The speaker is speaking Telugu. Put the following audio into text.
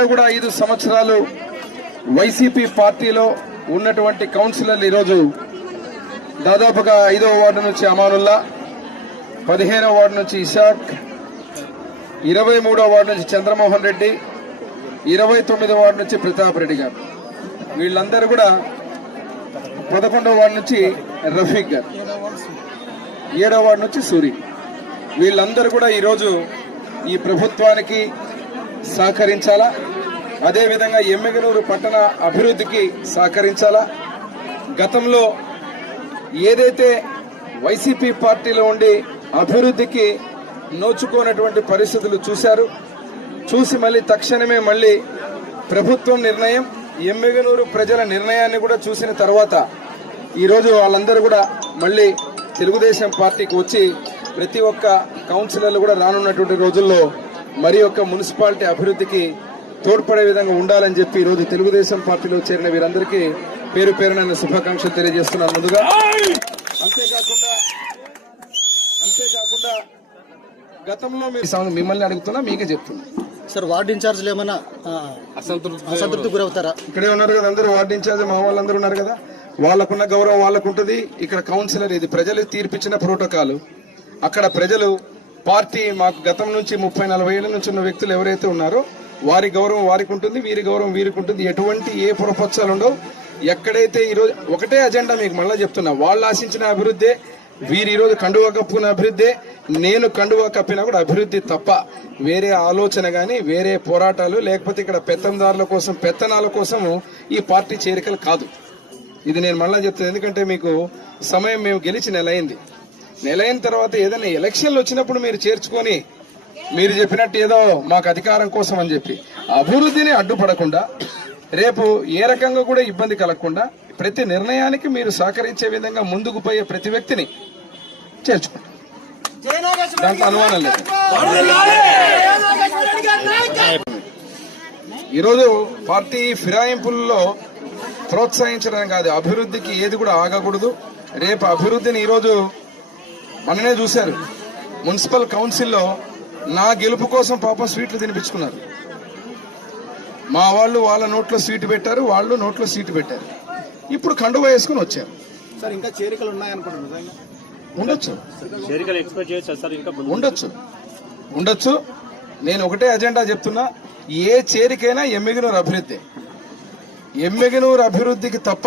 ఎక్కడ కూడా 5 సంవత్సరాలు వైసీపీ పార్టీలో ఉన్నటువంటి కౌన్సిలర్లు ఈరోజు దాదాపుగా 5వ వార్డు నుంచి అమానుల్లా, 15వ వార్డు నుంచి ఇషాక్, 23వ వార్డు నుంచి చంద్రమోహన్ రెడ్డి, 29వ వార్డు నుంచి ప్రతాప్ రెడ్డి గారు, వీళ్ళందరూ కూడా 11వ వార్డు నుంచి రఫీక్ గారు, 7వ వార్డు నుంచి సూరి, వీళ్ళందరూ కూడా ఈరోజు ఈ ప్రభుత్వానికి సహకరించాలా, అదేవిధంగా ఎమ్మిగనూరు పట్టణ అభివృద్ధికి సహకరించాలా. గతంలో ఏదైతే వైసీపీ పార్టీలో ఉండి అభివృద్ధికి నోచుకోనటువంటి పరిస్థితులు చూశారు, చూసి మళ్ళీ తక్షణమే మళ్ళీ ప్రభుత్వం నిర్ణయం, ఎమ్మిగనూరు ప్రజల నిర్ణయాన్ని కూడా చూసిన తర్వాత ఈరోజు వాళ్ళందరూ కూడా మళ్ళీ తెలుగుదేశం పార్టీకి వచ్చి ప్రతి ఒక్క కౌన్సిలర్లు కూడా రానున్నటువంటి రోజుల్లో మరి ఒక్క మున్సిపాలిటీ అభివృద్ధికి తోడ్పడే విధంగా ఉండాలని చెప్పి ఈరోజు తెలుగుదేశం పార్టీలో చేరిన వీరందరికీ పేరు పేరున శుభాకాంక్షలు తెలియజేస్తున్నాను ముందుగా. అంతేకాకుండా గతంలో మిమ్మల్ని అడుగుతున్నా, మీకే చెప్తున్నా సార్, వార్డు ఇన్ఛార్జ్లు ఏమైనా అసంతృప్తి గురవుతారా? ఇక్కడే ఉన్నారు కదా అందరూ, వార్డు ఇన్ఛార్జ్ మా వాళ్ళందరూ ఉన్నారు కదా, వాళ్ళకున్న గౌరవం వాళ్ళకు ఉంటుంది. ఇక్కడ కౌన్సిలర్ ఇది ప్రజలు తీర్పిచ్చిన ప్రోటోకాల్. అక్కడ ప్రజలు పార్టీ మాకు గతం నుంచి 30-40 ఏళ్ల నుంచి ఉన్న వ్యక్తులు ఎవరైతే ఉన్నారో వారి గౌరవం వారికి ఉంటుంది, వీరి గౌరవం వీరికి ఉంటుంది. ఎటువంటి ఏ పొరపచ్చాలు ఉండవు. ఎక్కడైతే ఈరోజు ఒకటే అజెండా, మీకు మళ్ళీ చెప్తున్నా, వాళ్ళు ఆశించిన అభివృద్ధి, వీరు ఈరోజు కండువా కప్పుకున్న అభివృద్ధి, నేను కండువా కప్పినా కూడా అభివృద్ధి తప్ప వేరే ఆలోచన గాని వేరే పోరాటాలు లేకపోతే ఇక్కడ పెత్తందారుల కోసం పెత్తనాల కోసం ఈ పార్టీ చేరికలు కాదు. ఇది నేను మళ్ళా చెప్తాను, ఎందుకంటే మీకు సమయం మేము గెలిచి నెల అయిన తర్వాత ఏదైనా ఎలక్షన్లు వచ్చినప్పుడు మీరు చేర్చుకొని మీరు చెప్పినట్టు ఏదో మాకు అధికారం కోసం అని చెప్పి అభివృద్ధిని అడ్డుపడకుండా, రేపు ఏ రకంగా కూడా ఇబ్బంది కలగకుండా ప్రతి నిర్ణయానికి మీరు సహకరించే విధంగా ముందుకు పోయే ప్రతి వ్యక్తిని చేర్చుకుంటాం. దాంట్లో అనుమానం లేదు. ఈరోజు పార్టీ ఫిరాయింపుల్లో ప్రోత్సహించడం కాదు, అభివృద్ధికి ఏది కూడా ఆగకూడదు. రేపు అభివృద్ధిని ఈరోజు మననే చూశారు, మున్సిపల్ కౌన్సిల్లో నా గెలుపు కోసం పాపం స్వీట్లు తినిపించుకున్నారు. మా వాళ్ళు వాళ్ళ నోట్లో స్వీట్ పెట్టారు, వాళ్ళు నోట్లో సీటు పెట్టారు. ఇప్పుడు కండువా వేసుకుని వచ్చారు. సార్, ఇంకా చేరికలు ఉన్నాయనుకుంటున్నారు? ఉండొచ్చు. నేను ఒకటే అజెండా చెప్తున్నా, ఏ చేరికైనా ఎమ్మిగనూరు అభివృద్ధి, ఎమ్మిగనూరు అభివృద్ధికి తప్ప